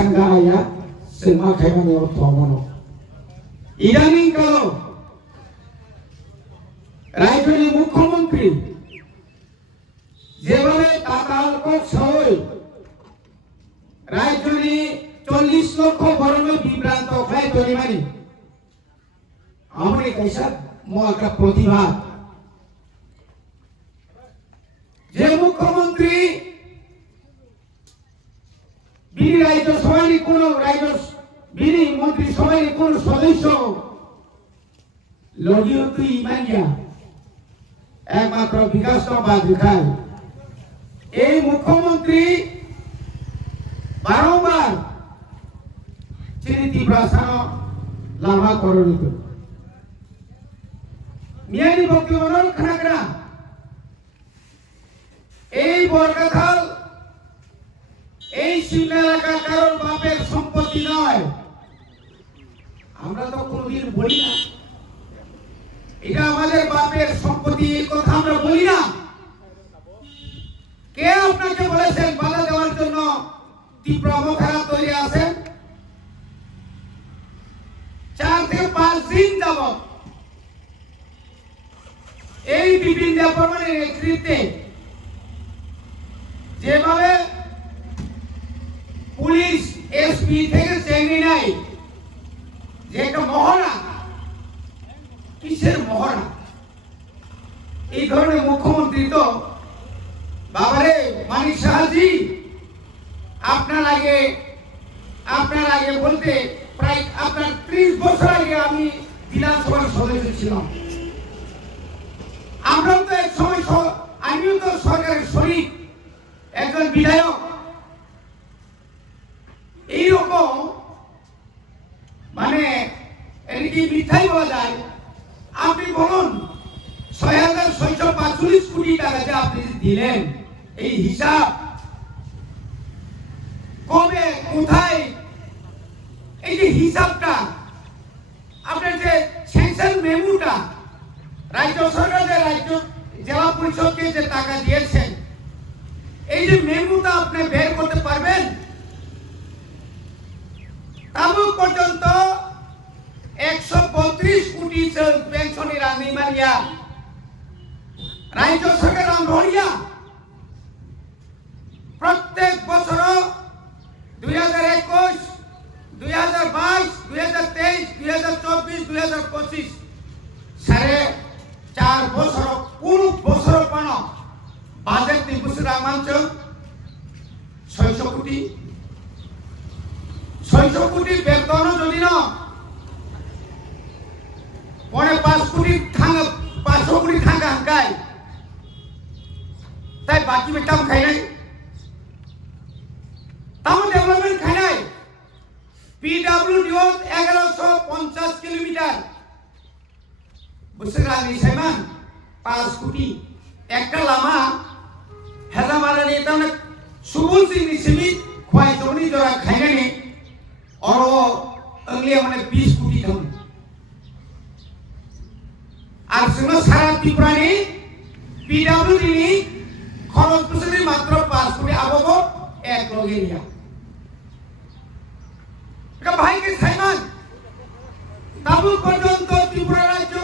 sanggaya semua kaiman yang tomono. Idaning kalau রাজ্যের মুখ্যমন্ত্রী যেভাবে টাকার সই রাজ্যে 40 লক্ষ বরণ বিভ্রান্ত হয় তৈরি মানি আমার कैसा একটা প্রতিভা যে মুখ্যমন্ত্রী বিনি রাজ্য সভায় কোন রাজ্য বিনি মন্ত্রী সভায় কোন সদস্য লজিও তুই ইমানিয়া একমাত্র বিকাশ বাদ দেখায় এই মুখ্যমন্ত্রী বারংবার চিনি প্রশাসন লাভা করণিত মিয়ানি বক্তব্য খানাকরা এই বরগাথাল এই সিমনা এলাকা কারণ বাপের সম্পত্তি নয় আমরা তো কোনদিন বলি না এটা আমাদের বাপের সম্পত্তি এই কথা আমরা বলি না কে আপনাকে বলেছেন বাধা দেওয়ার জন্য তীব্র মুখারা তৈরি আছেন 4 থেকে 5 দিন যাবত এই বিভিন্ন ব্যাপারের নেতৃত্বে যেভাবে পুলিশ এসপি থেকে চেনে নাই যে একটা মহড়া কিসের মহড়া এই ধরনের মুখ্যমন্ত্রী তো বাবারে মানিক সাহাজি আপনার আগে বলতে প্রায় আপনার 30 বছর আগে আমি বিধানসভার সদস্য ছিলাম আমরা তো এক সময় আমিও তো সরকারের শরিক একজন বিধায়ক এইরকম মানে এর কি মিথ্যাই বলা যায় আপনি বলুন 6,645 কোটি টাকা যে আপনি দিলেন এই হিসাব কবে কোথায় এই যে হিসাবটা আপনার যে স্যাংশন মেমোটা রাজ্য সরকার যে রাজ্য জেলা পরিষদকে যে টাকা দিয়েছেন এই যে মেমোটা আপনি বের করতে পারবেন তাবুক পর্যন্ত 132 কোটি পেনশনের আনিমানিয়া রাজ্য সরকার আন্দোলনিয়া প্রত্যেক বছর 2021 2022 2023 2024 2025 সাড়ে 4 বছর কোন বছর পান বাজেট নিপুষ রামাঞ্চল 600 কোটি বেতন যদি না পরে 500 কোটি থাকা হাঙ্কায় তাই বাকি বেটাম খাই নাই তাও ডেভেলপমেন্ট খাই নাই পিডব্লিউডি 1150 কিলোমিটার বুঝতে রানি সাইমান 5 কোটি একটা লামা হেলা মারা নিয়ে তাহলে সুবল সিং নিসিমি খোয়াই জনি জরা খাই নাই और अगले মানে 20 কোটি দাম আর শুনো সারা ত্রিপুরানি পিডব্লিউডি নি খরচ বছরে মাত্র 5 কোটি আবব এক লগে নিয়া এটা ভাইকে সাইমান তাবু পর্যন্ত ত্রিপুরা রাজ্য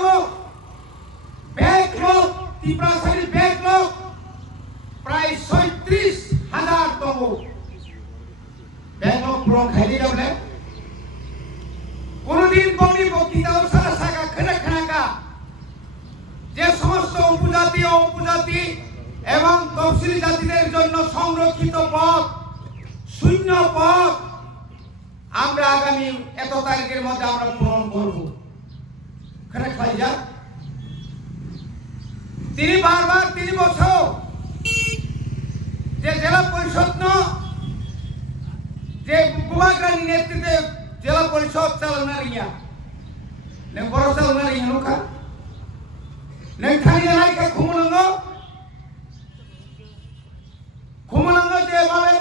ব্যাকলগ ত্রিপুরা সারি ব্যাকলগ প্রায় 37,000 তম ব্যাকলগ পূরণ খাইলে যাবে কোনদিন কোনি বক্তৃতাও সারা সাকা খানাকা যে সমস্ত উপজাতি এবং তফসিলি জাতিদের জন্য সংরক্ষিত পদ শূন্য পদ আমরা আগামী এত তারিখের মধ্যে আমরা পূরণ করব খানা খাই যা তিনি বারবার 3 বছর যে জেলা পরিষদ যে কুমারগ্রামী নেতৃত্বে জেলা পরিষদ চালনা রিয়া নে বড় চালনা রিয়া লোকা নে খালি নাইকা খুমলাঙ্গ যেভাবে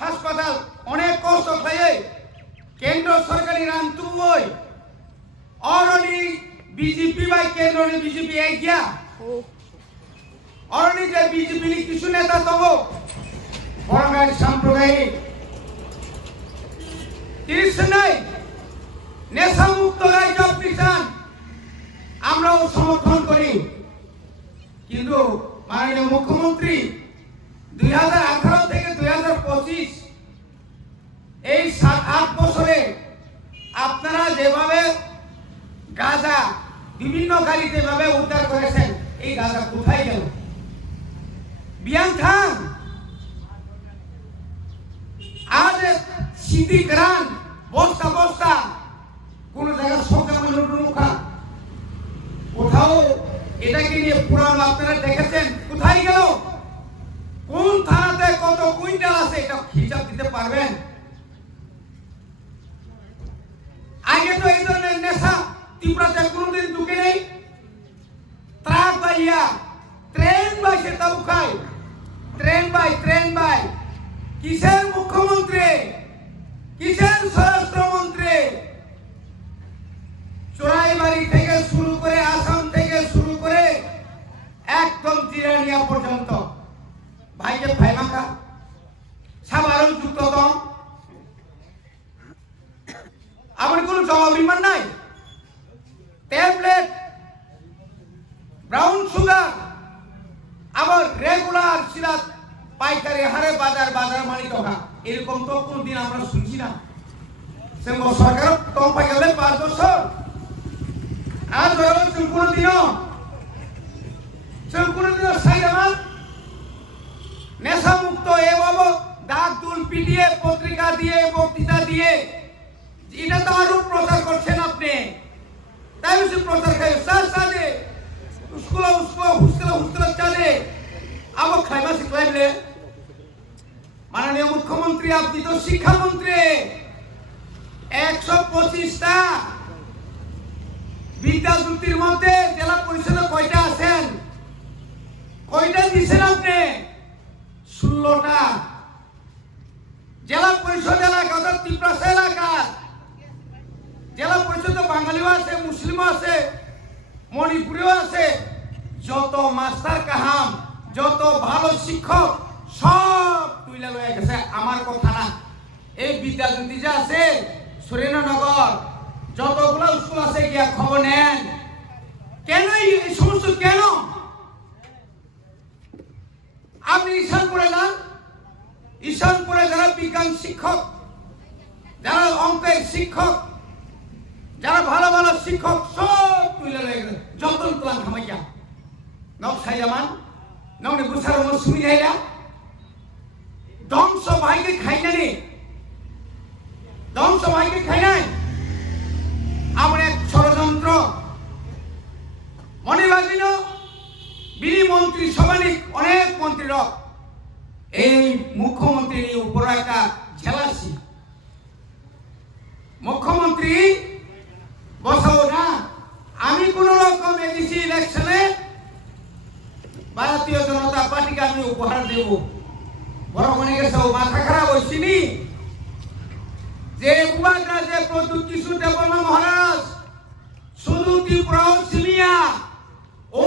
হাসপাতাল অনেক কষ্ট খাইয়ে কেন্দ্র সরকারি রান্তু ওই অরনি বিজেপি বাই কেন্দ্র বিজেপি এক গিয়া অরনি যে বিজেপি কিছু নেতা তব বড় সাম্প্রদায়িক নাই নেশামুক্ত রাজ্য আপনি চান, আমরাও সমর্থন করি। কিন্তু মাননীয় মুখ্যমন্ত্রী 2018 থেকে 2025 এই 7-8 বছরে আপনারা যেভাবে গাঁজা বিভিন্ন গাড়িতে যেভাবে উদ্ধার করেছেন, এই গাঁজা কোথায় গেল? বিয়াংথাং আজ সিদ্দিক রান বস্তা বস্তা কোন জায়গায় সরকার মুখা কোথাও এটাকে নিয়ে পুরানো আপনারা দেখেছেন? কোথায় গেল? কোন থানাতে কত কুইন্টাল আছে এটা হিসাব দিতে পারবেন? আগে তো এই ধরনের নেশা ত্রিপুরাতে কোনোদিন ঢুকে নেই। ট্রাক বাইয়া ট্রেন বাই সে তাবু খায়, ট্রেন বাই কিসের মুখ্যমন্ত্রী, কিসের স্বরাষ্ট্রমন্ত্রী? চোরাইবাড়ি থেকে শুরু করে আসাম থেকে শুরু করে একদম জিরানিয়া পর্যন্ত ভাইকে ভাইমাখা সাধারণ যুক্ততম আমার কোনো জবাব বিমান নাই। ট্যাবলেট ব্রাউন সুগার আবার রেগুলার সিরাত পাইকারি হারে বাজার মালিক টাকা, এরকম তো কোনদিন আমরা শুনছি না। সে সরকার কম পাই গেলে 5 বছর আজ কোনদিনও সাইরামান নেশা মুক্ত এভাবে দাগ দুল পিটিয়ে পত্রিকা দিয়ে বক্তৃতা দিয়ে এটা তো আরো প্রচার করছেন আপনি। তাই বেশি প্রচার খাই সাথে হুস্তেলা চালে আবার খাইবা শিখলাইলে। মাননীয় মুখ্যমন্ত্রী আপনি তো শিক্ষামন্ত্রী, 125টা বিদ্যাজ্যোতির মধ্যে জেলা পরিষদে কয়টা আছেন? কয়টা দিচ্ছেন আপনি? 16টা। জেলা পরিষদ এলাকা অর্থাৎ ত্রিপুরা এলাকা জেলা পরিষদে বাঙালিও আছে, মুসলিমও আছে, মণিপুরিও আছে। যত মাস্টার কাহাম, যত ভালো শিক্ষক সব তুইলা লয়ে গেছে। আমার কথা না, এই বিদ্যাজ্যোতি যে আছে সুরেন্দ্রনগর যতগুলো স্কুল আছে গিয়া খবর নেন। কেন এই সমস্ত কেন? আপনি ঈশানপুরে যান, ঈশানপুরে যারা বিজ্ঞান শিক্ষক, যারা অঙ্কের শিক্ষক, যারা ভালো ভালো শিক্ষক সব তুলে লয়ে গেছে। যতন প্লান খামাইয়া নক সাইজামান ননে বুসার মন শুনি যাইরা ধ্বংস ভাইকে খাই না রে, ধ্বংস ভাইকে খাই নাই। আমার এক ষড়যন্ত্র মনে ভাবিল বিলি মন্ত্রী সমানিক অনেক মন্ত্রীর এই মুখ্যমন্ত্রীর উপর একটা জেলাসি। মুখ্যমন্ত্রী বসাবো না, আমি কোন রকম এডিসি ইলেকশনে ভারতীয় জনতা পার্টিকে আমি উপহার দেব। বড় মনে গেছে মাথা খারাপ হয়েছিনি যে বুবাটা যে প্রদ্যুৎ কিশোর দেববর্মা মহারাজ শুধু ত্রিপুরা সিমিয়া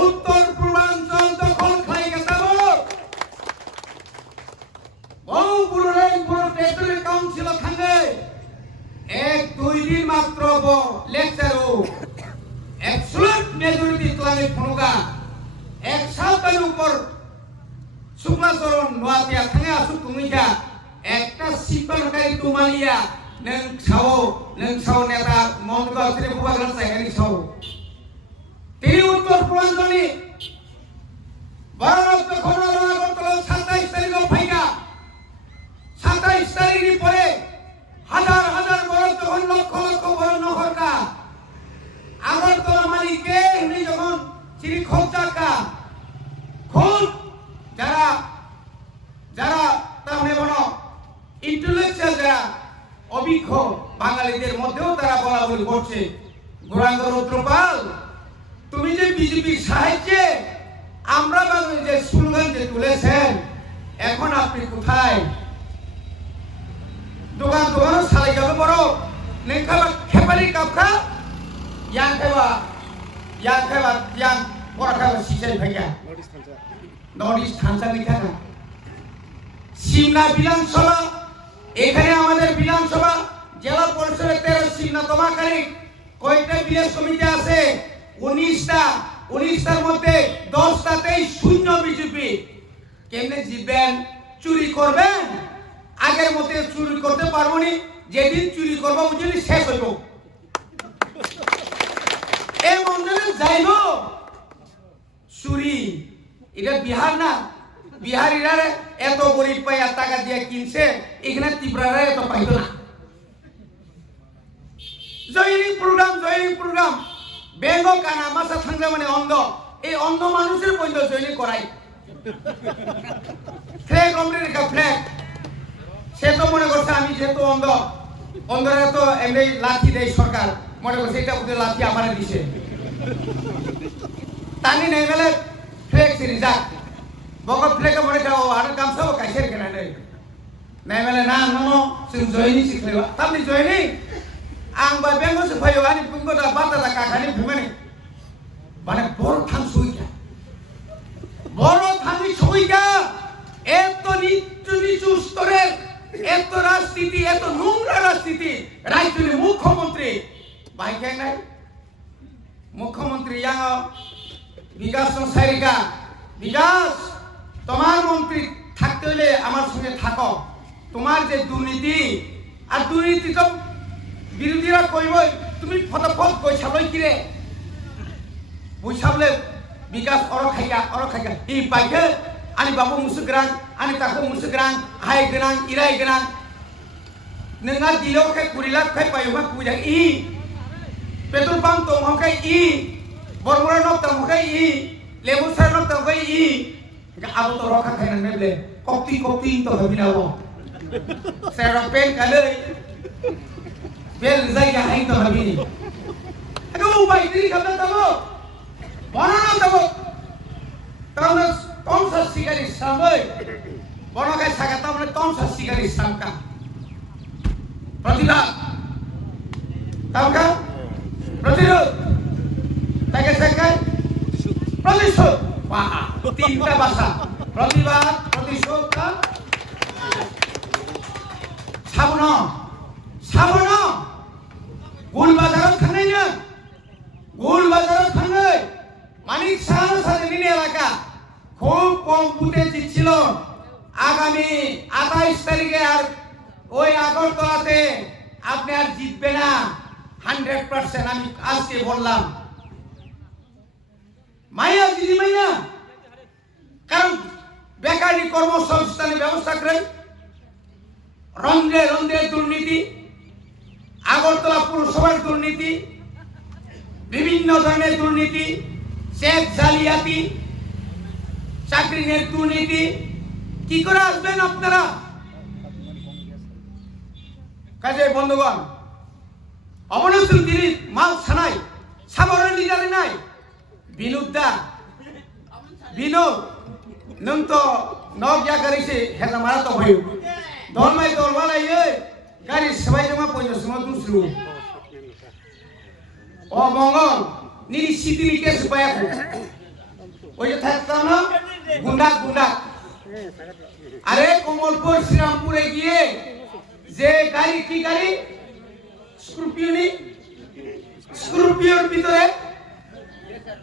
উত্তর পূর্বাঞ্চল দখল খাই গেছে। বহু পুরো টেরিটরি কাউন্সিল খাঙ্গে 1-2 দিন মাত্র লেকচারও অ্যাবসলিউট মেজরিটি তোলালে ফোনগা এক সালটার উপর শুক্লাচরণ নোয়াতিয়া খাঙ্গে আসু তুমিকা একটা সিপানকারী তুমালিয়া নং সাও নেতা মনগাঁও থেকে বুবাগান চাইনি সাও তিনি উত্তর পূর্বাঞ্চলে 12 যখন আগরতলা 27 তারিখ ফাইগা 27 তারিখের পরে হাজার হাজার বড় যখন লক্ষ লক্ষ বড় নহরকা আগরতলা মালিককে উনি যখন শ্রী খোঁচাকা খুব যারা যারা তাহলে বড় ইন্টেলেকচুয়াল যারা অভিজ্ঞ বাঙালিদের মধ্যেও তারা বলা বলি করছে গৌরাঙ্গ রুদ্রপাল তুমি যে বিজেপির সাহায্যে আমরা বাঙালি যে স্লোগান যে তুলেছেন এখন আপনি কোথায়? দোকান সালাই যাবে বড় নেখাবা খেপালি কাপখা ইয়াং খাইবা ইয়াং বড় খাইবা সিসাই ভাইয়া নর্থ ইস্ট থানসা লিখা না সিমলা বিধানসভা এখানে আমাদের বিধানসভা জেলা পরিষদের 13 সিট না তোমাকারী কয়টা ভিলেজ কমিটি আছে 19টার মধ্যে 10টাতেই শূন্য বিজেপি। কেমনে জিতবেন? চুরি করবেন? আগের মতে চুরি করতে পারবো নি, যেদিন চুরি করবো বুঝলি শেষ হইব। এই মন্দিরে যাইব চুরি। এটা বিহার না, বিহারিরা এত গরিব পাই আর টাকা দিয়ে কিনছে, এখানে ত্রিপুরারা এত পাইতো না। জয়নিং প্রোগ্রাম বেঙ্গ কানা মাসা থাকলে মানে অন্ধ, এই অন্ধ মানুষের পর্যন্ত জয়নিং করাই। ফ্ল্যাগ অমরিকা ফ্ল্যাগ, সে তো মনে করছে আমি যেহেতু অন্ধরা তো এমনি লাঠি দেয় সরকার, মনে করছে এটা ওদের লাঠি আমার দিছে। তানি নেই মেলে ফ্ল্যাগ সিরি যাক বকত ফ্ল্যাগে মনে খাও আর কাম সব কাইছের কেনা নেই নেই মেলে না নো সিং জয়নি শিখলেবা তামনি জয়নি আং বা বেঙ্গ সে ফাইও আনি পুঙ্গটা বাতাটা কাখানি ভুমেনি মানে বড় থান সুইকা বড় থানি সুইকা এত নিচু স্তরের এত রাজনীতি, এত নোংরা রাজনীতি রাজ্যের মুখ্যমন্ত্রী বাইকে নাই। মুখ্যমন্ত্রী বিকাশ সারিকা বিকাশ, তোমার মন্ত্রী থাকতে হলে আমার সঙ্গে থাকো। তোমার যে দুর্নীতি আর দুর্নীতি তো বিরোধীরা কইব, তুমি ফটাফট বৈশাবই কিরে বৈশাবলে বিকাশ অর খাইকা ই পাইকে আনি বাবু মুসুগ্রাং আনি তাকো মুসুগ্রাং হাই গ্রাং ইরাই গ্রাং नोंहा दिलाव खाय 20 लाख खाय पायो मा कुजा इ पेट्रोल पंप तो मखाय इ बरमुरा नक तो मखाय इ लेबुसार नक तो मखाय इ आबो तो रखा खाय नने बले कप्ति तो हबिनाबो सेरो पेन काले बेल जायगा हाय तो हबिनी अगो बाइद्रि खाबना तबो बनाना तबो तावना तमसा सिगारि सामै बनखाय सागा तावना तमसा सिगारि सामका प्रतिभा तामका प्रतिरोध ताके सकाय प्रतिशोध वाह तीनटा भाषा प्रतिबाद प्रतिशोध का साबन गुल बाजाराव थांनाय मानिक शाह साजेनि एलाका खूब कम बुथे जितছিল आगामी 28 तारिखे আর ওই আগরতলাতে আপনি আর জিতবে না 100%। আমি আজকে বললাম মাইয়া দিদি মাইয়া, কারণ বেকারি কর্মসংস্থানের ব্যবস্থা করেন, রন্ধ্রে দুর্নীতি, আগরতলা পুরসভার দুর্নীতি, বিভিন্ন ধরনের দুর্নীতি, চেক জালিয়াতি, চাকরি নিয়ে দুর্নীতি, কি করে আসবেন আপনারা? কাজে বন্ধুগণ, অবনশীল তিনি মাল ছানাই সাবরের লিডারে নাই বিনোদ নং তো নগিয়া গাড়িছে হেলা মারা তো হইও দলমাই দলবালাই গাড়ি সবাই জমা পয়সা সময় দুসরু ও মঙ্গল নিরি সিতিলি কেস পায়াকু ওই যে থাকতাম না গুন্ডা আরে কমলপুর শ্রীরামপুরে গিয়ে যে গাড়ি কি গাড়ি স্করপিওর ভিতরে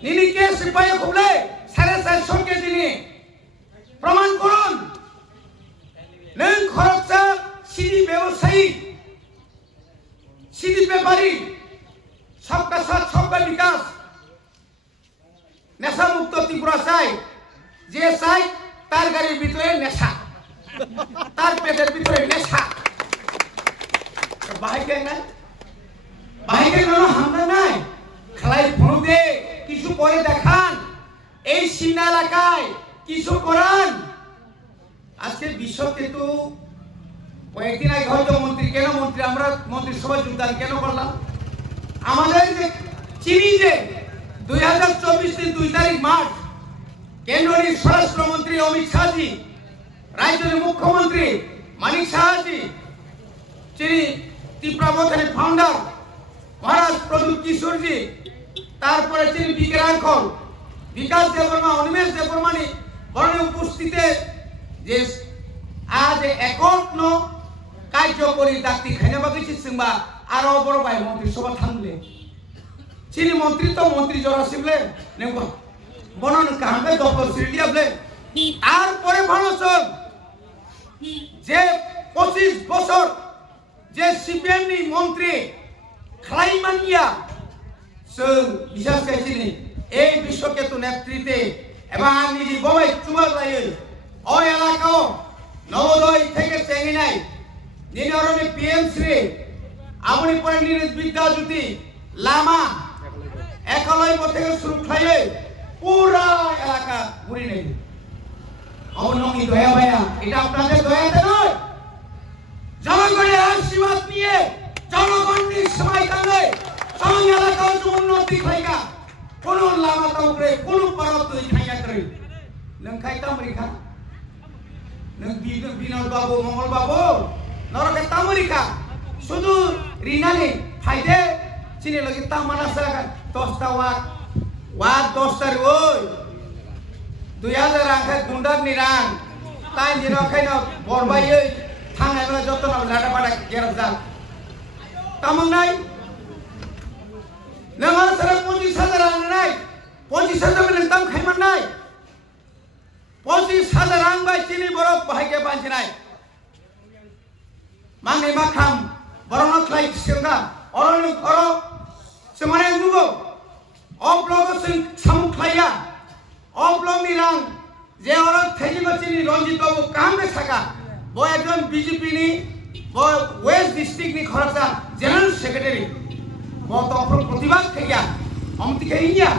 নিলিকে সিপাহী খুবলে 450 কে দিনে প্রমাণ করুন। নং খরচা সিডি ব্যবসায়ী সিডি ব্যাপারী সবকা সাথ সবকা বিকাশ নেশা মুক্ত ত্রিপুরা চাই, যে চাই তার গাড়ির ভিতরে নেশা, তার পেটের ভিতরে নেশা বাহিকে হামলা নাই খালাই ফোন দে কিছু করে দেখান, এই সীমা এলাকায় কিছু করান। আজকে বিশ্বকে তো কয়েকদিন আগে হয়তো মন্ত্রী আমরা মন্ত্রিসভায় যোগদান কেন করলাম? আমাদের যে চিনি যে 2024 2 তারিখ মার্চ কেন্দ্রীয় স্বরাষ্ট্রমন্ত্রী অমিত শাহজি, রাজ্যের মুখ্যমন্ত্রী মানিক সাহাজি, চিনি ত্রিপুরা মথানি ফাউন্ডার মহারাজ প্রদীপ কিশোরজি, তারপরে তিনি বিকেরাঙ্কল বিকাশ দেববর্মা অনিমেষ দেববর্মানি বরণে উপস্থিতে যে আজ 51 কার্যকরী ডাক্তি খাইনা বাকি সিংবা আরো বড় ভাই মন্ত্রিসভা থামলে চিনি মন্ত্রী তো মন্ত্রী জরা শিবলে নেগো বনন কাহাকে দপ্তর সিরিয়াবলে তারপরে ভানসল যে 25 বছর যে সিপিএম নি মন্ত্রী খাইমানিয়া বিশেষ করে এই বিশ্বকেতু নেতৃত্বে এবং নিজে ববাই চুমার লাগে ওই এলাকাও নবোদয় থেকে চেঙ্গিনাই নিনরণে পিএমসি আমনি পরে নিরিত বিদ্যাজ্যোতি লামা একলয় থেকে শুরু খাইয়ে পুরা এলাকা ঘুরে নেই অবনমী দয়া ভাইয়া এটা আপনাদের দয়াতে নয় জনগণের আশীর্বাদ নিয়ে জনগণের সময় কালে সঙ্গ এলাকার উন্নতি খাইগা কোন লামা তাউরে কোন পারত খাইগা করে নং খাইতাম রেখা নং বিনোদ বাবু মঙ্গল বাবু নরকে তামরিকা শুধু রিনানি ফাইদে চিনি লাগি তামানা সারা 10টা ওয়াট 10টার ওই 2000 আঙ্কা গুন্ডার নিরান তাই নিরখাই না বরবাই থানায় মানে যত না লাটা পাটা গেরব যা তামং নাই নঙ্গল সারা 25,000 আং নাই 25,000 মানে তাম খাইমান নাই 25,000 আং বাই চিনি বরফ ভাইকে বাঁচি নাই মাংনি মাখাম বরণ খাই সিংগা অরণ অর সেমানে নুগো অব্লগ সিং সামুক খাইয়া অব্লগ নিরাং যে অরণ থেজিবা চিনি রঞ্জিত বাবু কামবে থাকা বয় একজন বিজেপি নি বয় ওয়েস্ট ডিস্ট্রিক্ট নি খরচা জেনারেল সেক্রেটারি বয় তখন প্রতিবাদ থেকে অমতিকে ইন্ডিয়া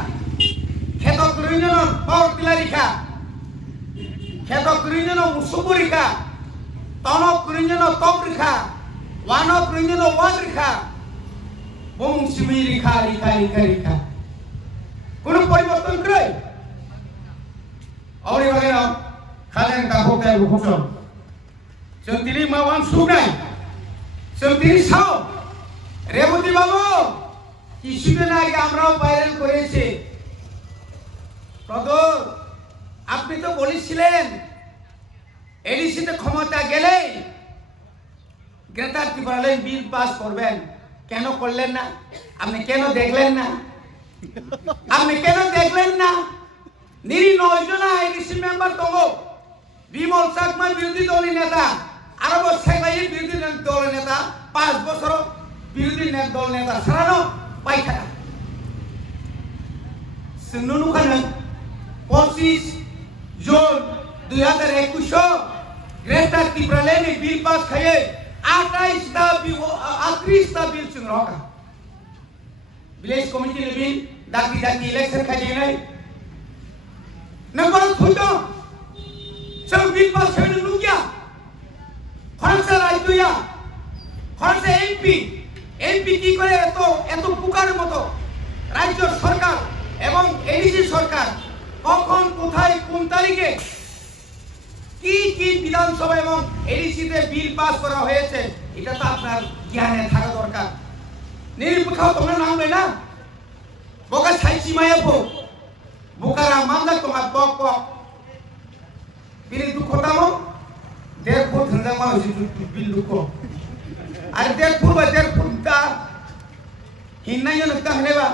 খেত করিঞ্জন পাওয়ার টিলারিখা খেত করিঞ্জন মুসুবুরিখা তনক করিঞ্জন তপ রেখা ওয়ানক করিঞ্জন ওয়ান রেখা বংশিমি রেখা রেখা রেখা রেখা কোন পরিবর্তন করে और ये वगैरह खाने का होता है वो खुशम संतिरी मावान सुनाई संतिरी साओ रेवती बाबू কিছুদিন আগে আমরাও ভাইরাল করেছি প্রদো আপনি তো বলেছিলেন এডিসিতে ক্ষমতা গেলে গ্রেটার ত্রিপুরালাইন বিল পাস করবেন কেন করলেন না আপনি কেন দেখলেন না আপনি কেন দেখলেন না নিরি 9 জন এডিসি মেম্বার তগো বিমল চাকমা বিরোধী দলের নেতা আরব শেখাই বিরোধী দলের নেতা 5 বছর বিরোধী দল নেতা সারানো পাইখা সুনুনু খান 25 জুন 2021 গ্রেটার ত্রিপুরালাইন বিল পাস খাইয়ে 38 টা বিল সংগ্রহ का विलेज कमिटी ने बिल दाकी दाकी इलेक्शन खाई नहीं नंबर फुटो सब बिल पास करने लुकिया खरचा राइतुया खरचा एमपी की करे এত পুকারের মতো রাজ্য সরকার এবং এডিসি সরকার কখন কোথায় কোন তারিখে কি বিধানসভা এবং এডিসিতে বিল পাস করা হয়েছে এটা তো আপনার জ্ঞানে থাকা দরকার নিরপেক্ষ তোমরা নাম লই না বকা সাইসি মায়াবো বুকারা মামলা তোমার বক বক বিল দুঃখতামো দেখো ধন্দা মা বিল দুঃখ আর দেখো তা হিন্নাই নক্তা হলেবা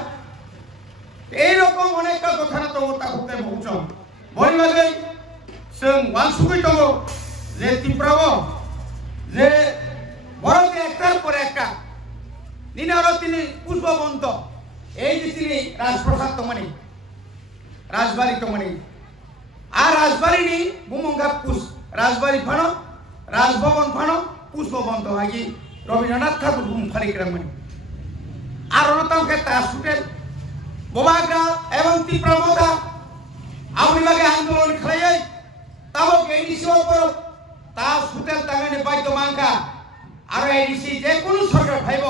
এইরকম অনেকটা কথা না তো তা হতে বহুচম বলিবাগে जों वानसुगै दङ जे ত্রিপুরাও যে বড় একটার পর একটা নিনারো তিনি পুষ্পবন্ত এই যে তিনি রাজপ্রসাদ তমানি রাজবাড়ি তমানি আর রাজবাড়ি নি বুমঙ্গা পুষ রাজবাড়ি ফানো রাজভবন ফানো পুষ্পবন্ত হাগি রবীন্দ্রনাথ ঠাকুর বুম ফারিক্রমণি আর অনতামকে তাসুটেল বোমাগ্রা এবং ত্রিপুরা আপনি বাগে আন্দোলন খাইয়ে তাও এডিসি উপর তা সুতেল তাঙ্গানে বাইত মাঙ্কা আর এডিসি যে কোন সরকার ভাইব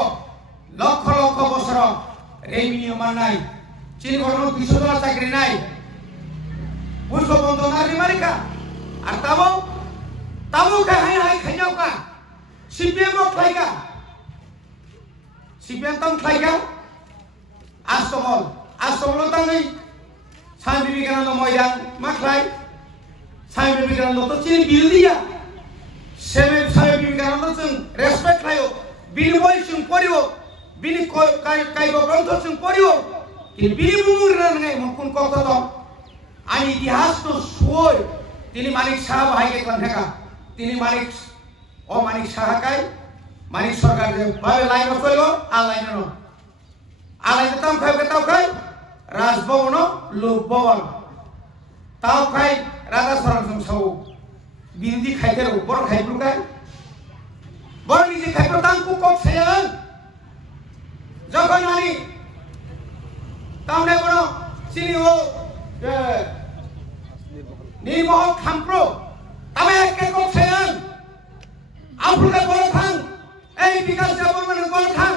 লক্ষ লক্ষ বছর রেভিনিউ মান নাই চিনি গরম 200 জন চাকরি নাই পুষ্প বন্ধ নারী মারিকা আর তাও কা হাই খাইয়াও কা সিপিএম খাইকা সিপিএম তাম খাইকা আস্তমল তাঙ্গই স্বামী বিবেকানন্দ ময়দান মাখলাই স্বামী বিবেকানন্দ তো চিনি বিল দিয়া স্বামী বিবেকানন্দ बिगियान जों रेसपेक्ट लायो बिनिमय जों करियो बिनि कायबो ग्रंथ जों करियो कि बिनि बुंनो रोंनाय मोनकुन कत दं आनि इतिहास तो सुय तिनि मानिक साहा बाहायगे कन्थेका तिनि मानिक ओ मानिक साहा काय मानिक सरकार जे बाबे लाइन चलो आ लाइन न आ लाइन तम खाय बेताव खाय राजभवन लोकभवन ताव खाय राजा सरन जों साव बिनदि खायतेर बर खायब्रु काय बर निजे खायब्रु तांकु कक सायन जखन आनि तामने बनो सिनि ओ निर्महल खामप्रो तामे एके कक सायन आफुले बर थां ए बिकास जाबो माने बर थां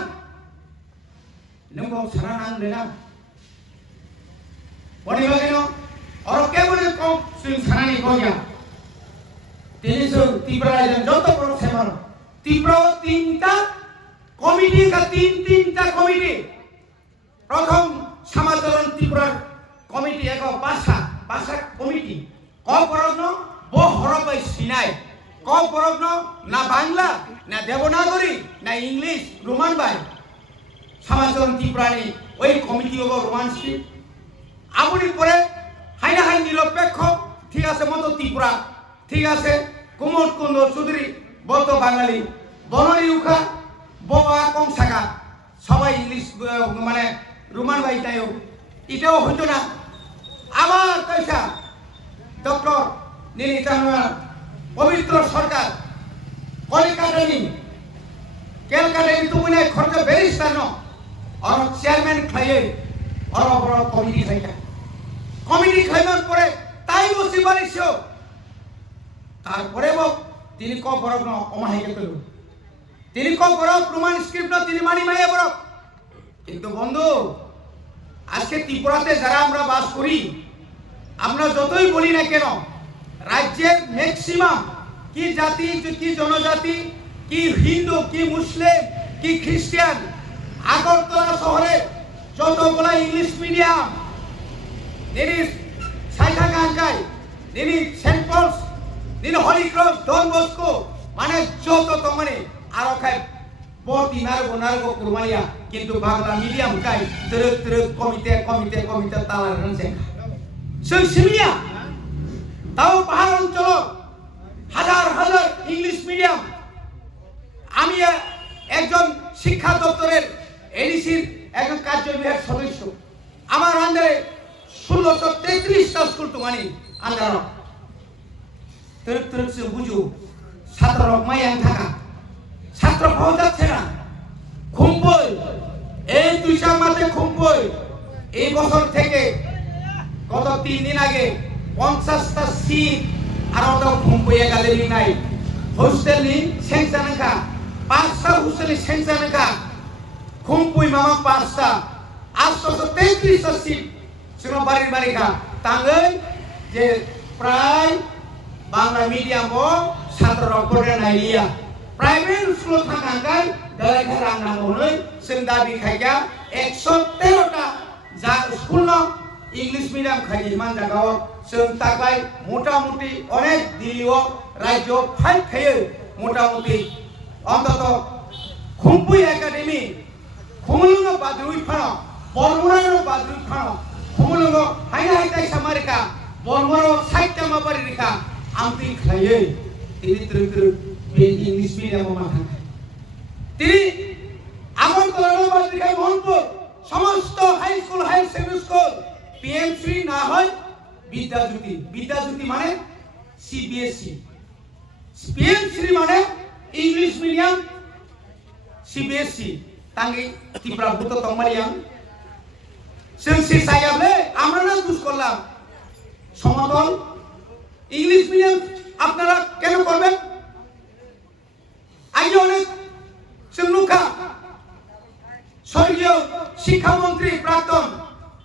नंगौ साना नां देना बनि बागेनो और के बने को सिं सानानि गया तिनि जों त्रिपुराजों जत बर सेमन त्रिपुरा तीनटा कमिटी का तीनटा कमिटी प्रथम समाजरण त्रिपुरा कमिटी एक भाषा कमिटी क परग्न ब हरबै सिनाय क परग्न ना बांग्ला ना देवनागरी ना इंग्लिश रोमान बाय समाजरण त्रिपुरानि ওই কমিটি হবো রোমান স্ক্রিপ্ট আপনি পরে হাইনা হাই নিরপেক্ষ ঠিক আছে মতো ত্রিপুরা ঠিক আছে কুমোদ কুন্দর চৌধুরী বত বাঙালি বনরি উখা ববা কংসাকা সবাই ইংলিশ মানে রোমান বাইটায়ও এটাও হইতো না আবার কইসা ডক্টর নীলিতানোয়ার পবিত্র সরকার কলিকাতানি ক্যালকাটানি তুমিনে খরচ ব্যারিস্টার ন আর চেয়ারম্যান খাইয়ে আর বড় কমিটি খাইয়া কমিটি খাইবার পরে তাই বসি বানিছো তারপরে তিনি ক বরক ন অমাহিকে কইল তিনি ক বরক রোমান স্ক্রিপ্ট তিনি মানি মাইয়া বরক কিন্তু বন্ধু আজকে ত্রিপুরাতে যারা আমরা বাস করি আমরা যতই বলি না কেন রাজ্যের ম্যাক্সিমাম কি জাতি কি জনজাতি কি হিন্দু কি মুসলিম কি খ্রিস্টান আগরতলা শহরে যতগুলা ইংলিশ মিডিয়াম নিনি সাইখা গাঙ্গাই নিনি সেন্ট পলস নিনি হলি ক্রস ডন বস্কো মানে যত তমানে আরো খাই বতি নারগো কুরমানিয়া কিন্তু বাংলা মিডিয়াম কাই তরক কমিতে তালার রনছে जों सिमिया তাও পাহাড় অঞ্চল হাজার ইংলিশ মিডিয়াম আমি একজন শিক্ষা দপ্তরের এডিসির একজন কার্যবিভাগ সদস্য আমার আন্ডারে 1633টা স্কুল তোমানি আন্ডার তরক সে বুঝু ছাত্র মায়াং থাকা ছাত্র পাওয়া যাচ্ছে না খুম্বই এই দুইশার মাঠে খুম্বই এই বছর থেকে গত 3 দিন আগে 50টা সিট আর ওটাও খুম্বইয়া গ্যালারি নাই হোস্টেলনি সেনসানকা 5টা হোস্টেলনি সেনসানকা খুম্বই মামা 5টা 833টা সিট সুনো বাড়িকা তাঙ্গই যে প্রায় বাংলা মিডিয়াম ও ছাত্ররা পড়ে নাইলিয়া प्राइवेट स्कूल थांगांगाय दालाय रां नांगौनै जों दाबि खायगा 113टा जा स्कूल न इंग्लिश मीडियम खायि मान जागाव जों तागाय मोटामुटी अनेक दिल्लीओ राज्य फाइट खायो मोटामुटी अन्तत खुम्पुई एकाडेमी खुमुलुंग बाद्रुइ फानो बरमुरानो बाद्रुइ फानो खुमुलुंग हायना हायताय सामारिका बरमुराव साइटटा माबारि रिखा आमति खायो तिनि त्रुत्रु इंग्लिश मीडियम माथां তিনি আগরতলা বালিকা মোহনপুর সমস্ত high school high secondary school PMC না হয় বিদ্যাজ্যোতি মানে সিবিএসই পিএমসি মানে ইংলিশ মিডিয়াম সিবিএসই তাঙ্গি ত্রিপুরা ভূত তমারিয়াম সেন্সি সাইয়াবলে আমরা না দুষ করলাম সমতল ইংলিশ মিডিয়াম আপনারা কেন করবেন আইজ অনেক সিংনুখা স্বর্গীয় শিক্ষামন্ত্রী প্রাক্তন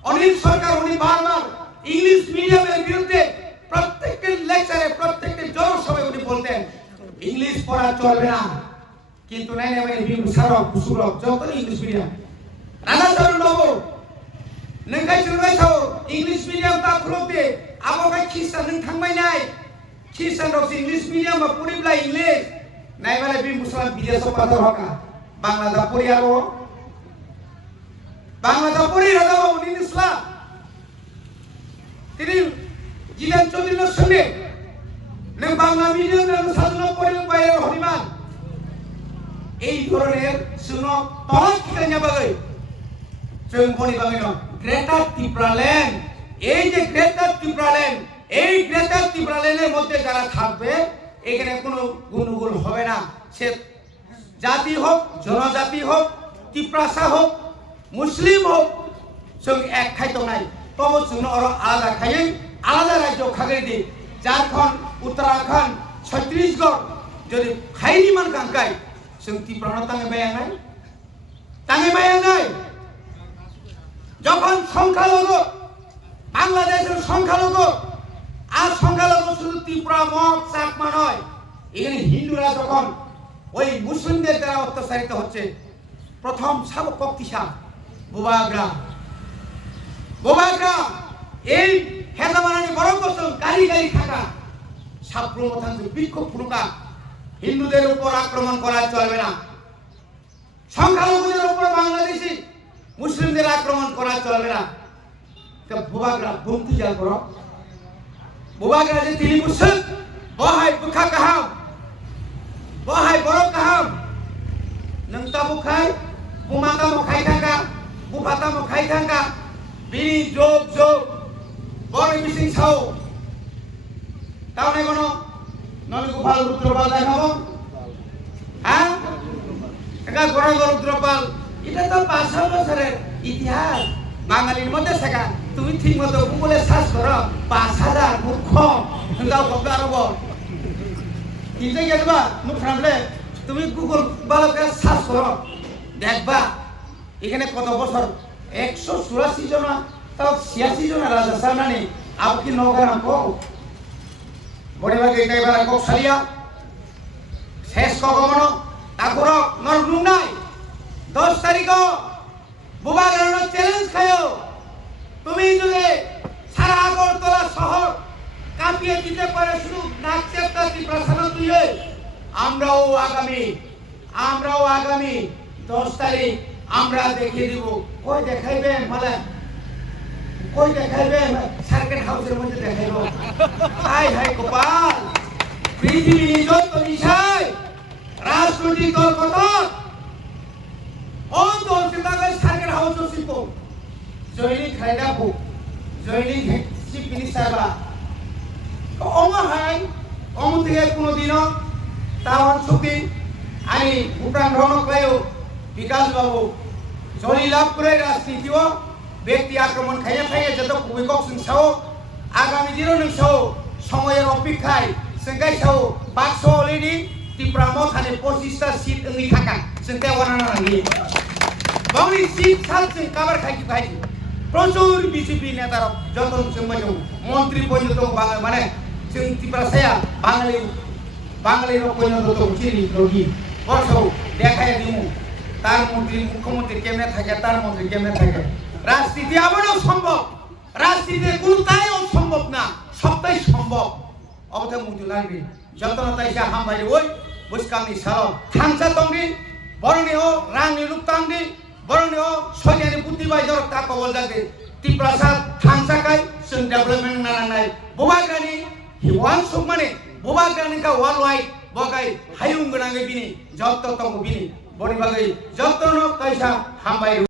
অনিল সরকার উনি বারবার ইংলিশ মিডিয়ামের বিরুদ্ধে প্রত্যেকটি লেকচারে প্রত্যেকটি জনসভায় উনি বলতেন ইংলিশ পড়া চলবে না কিন্তু নাই নাই বিন্দু সারক সুরক যত ইংলিশ মিডিয়াম রাধাচরণ বাবু नोंखाय जोंनाय साव इंग्लिश मीडियम ता खुलते आबोखाय ख्रिस्टान नों थांबाय नाय ख्रिस्टान रस इंग्लिश मीडियम मा पढ़िब्ला इंग्लिश নাইবালে বি মুসলমান বিদেশ পাথর হকা বাংলাদা পরিয়ারো বাংলাদা পরিয়ারো উনি ইসলাম তিনি জিলেন চৌধুরীর সঙ্গে নং বাংলা মিডিয়াম সাধনা পরিবার বাইরে হরিমান এই ধরনের শুনো তরক খেলে বাগৈ जों बनि बागै दं গ্রেটার ত্রিপুরাল্যান্ড এই যে গ্রেটার ত্রিপুরাল্যান্ড এই গ্রেটার ত্রিপুরাল্যান্ডের মধ্যে যারা থাকবে এখানে কোনো গুণগুণ হবে না সে জাতি হোক জনজাতি হোক ত্রিপুরাসা হোক মুসলিম হোক जों এক খাইতো নাই তবে जों আরো আলাদা খাই আলাদা রাজ্য খাগের দি ঝাড়খণ্ড উত্তরাখণ্ড ছত্তিশগড় যদি খাইনি মান কাঙ্কাই जों ত্রিপুরা তাঙ্গে বায়াং নাই যখন সংখ্যালঘু বাংলাদেশের সংখ্যালঘু আর সংখ্যালঘু শুধু ত্রিপুরা মগ চাকমা নয় এখানে হিন্দুরা যখন ওই মুসলিমদের দ্বারা অত্যাচারিত হচ্ছে প্রথম সাব কক্তিসাপ বোবাগ্রাম এই হেদামারানি বড় বছর গাড়ি গাড়ি থাকা সাপ্রম বিক্ষোভ ফুরুকা হিন্দুদের উপর আক্রমণ করা চলবে না সংখ্যালঘুদের উপর বাংলাদেশি মুসলিমদের আক্রমণ করা চলবে না বোবাগ্রা বন্ধু যার বড় বোবাগ্রা যে তিনি মুসলিম বহাই বুখা কাহাম বহাই বড় কাহাম নংতা বুখাই বুমাতা মখাই থাকা বুফাতা মখাই থাকা বিনি যোগ যোগ বড় মিসিং ছাও তাহলে কোন নলি গোপাল রুদ্রপাল দেখাবো হ্যাঁ এটা গোড়া রুদ্রপাল এটা তো 500 বছরের ইতিহাস বাঙালির মধ্যে শেখা তুমি ঠিক মতো গুগলে সার্চ করো 5000 মূর্খ দাও কবে আরব কিনতে গেলবা মুখ খারাপলে তুমি গুগল ভালো করে সার্চ করো দেখবা এখানে কত বছর 184 জন তাও 86 জন রাজা সামনে আপ কি নগর আমকো বড় ভাগে এটাইবার কক সালিয়া শেষ কগমন তারপর নরগুম নাই 10 তারিখ বোবাগ্রাম চ্যালেঞ্জ খায়ো তুমি যদি সারা আগরতলা শহর কাঁপিয়ে দিতে পারে শুধু নাকচেপটা ত্রিপ্রাসাদ তুই আমরাও আগামী 10 তারিখ আমরা দেখিয়ে দিব কই দেখাইবে মানে কই দেখাইবে সার্কিট হাউসের মধ্যে দেখাইবো হাই হাই গোপাল পৃথিবী যত বিষয় রাজনৈতিক দল কত On those kita target house of Sipo, joining Kaidapu, joining Chief Minister ba. Oma hai, Om থেকে কোনদিনও তাওয়ান সুতি আমি ভুটান ভ্রমণ করেও বিকাশ বাবু জলি লাভ করে রাজনীতিও ব্যক্তি আক্রমণ খাইয়ে খাইয়ে যত কুবিকক সিংসাও আগামী দিনও নংসাও সময়ের অপেক্ষায় সেঙ্গাইসাও 500 অলরেডি ত্রিপুরা মথানে 25টা সিট ওই থাকা সেটা ওয়ানানা নিয়ে বাউনি সিট থাকছে কভার খাই প্রচুর বিজেপি নেতারা যত সম্মানিত মন্ত্রী পর্যন্ত মানে ত্রিপুরা সায়া বাঙালির পর্যন্ত তো চিনি রোগী বর্ষও দেখায় দিমু তার মন্ত্রী মুখ্যমন্ত্রী কেমনে থাকে তার মন্ত্রী কেমনে থাকে রাজনীতি আবারও সম্ভব রাজনীতিতে কোনটাই অসম্ভব না সবটাই সম্ভব অবথা মুক্তি লাগবে যতন তাইসা হামবাই ওই বৈষ্কাংনি সাল থাংসা তংনি বরণীয় রাংনি লুকতাংনি বরণীয় সৈন্যানি বুদ্ধিবাই দর তা কবল যাবে ত্রিপ্রাসাদ থাংসাকাই जों डेभलपमेंट नानाय बोबाग्रानि हिवान सुकमाने बोबाग्रानि का वर्ल्ड वाइड बगाई हायुं गनांगे बिनि जत्त तंगो बिनि बनि बागै जत्तनो कैसा हामबाय